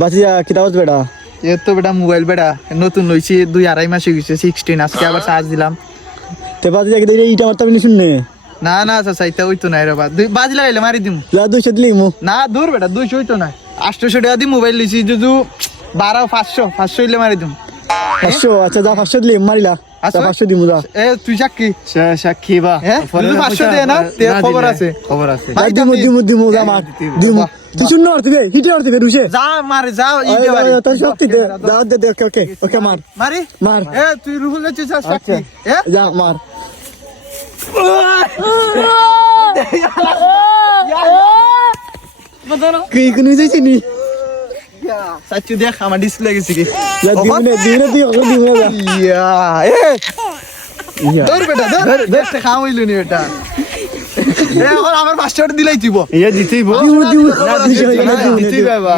বাতি কিতাবত বেটা এ তো বেটা মোবাইল বেটা নতুন লইছি 2-2.5 মাস হয়ে গেছে 16 আজকে আবার চার্জ দিলাম তে বাতি ইটা মারতে পারি শুননে না না চাচা এটা হইতো না রে বাজি লাগাইলে মারি দিম যা 200 দিলি মু না দূর বেটা 200 হইতো না 800 টাকা দি মোবাইল লইছি যদি 500 হইলে মারি দিম 500 আচ্ছা যা 500 দিলি মারিলা আচ্ছা। 500 দিমু যা এ তুই সাক্ষী সাক্ষী বা হ্যাঁ যদি 500 দে না তে খবর আছে যা দিমু যা মার দিমু তুই শুন না তুই হিটে করতে রুশে যা মারে যা ইতে মারি তোর শক্তি দে যা দে ওকে ওকে মার মারি মার এ তুই রুহুল লইছিস সাক্ষী এ যা মার কি কোনি যাইছিনি সাচ্চু দেখ আমার ডিসপ্লে গেছে কি যা দিনে দিমু যা ইয়া এ দৌড় বেটা দৌড় দেখতে খাওয়াইলো নি এটা এ এখন আমার 500 টাকা দিলাই দিব ইয়া দিতেইব দিমু দিতেই বাবা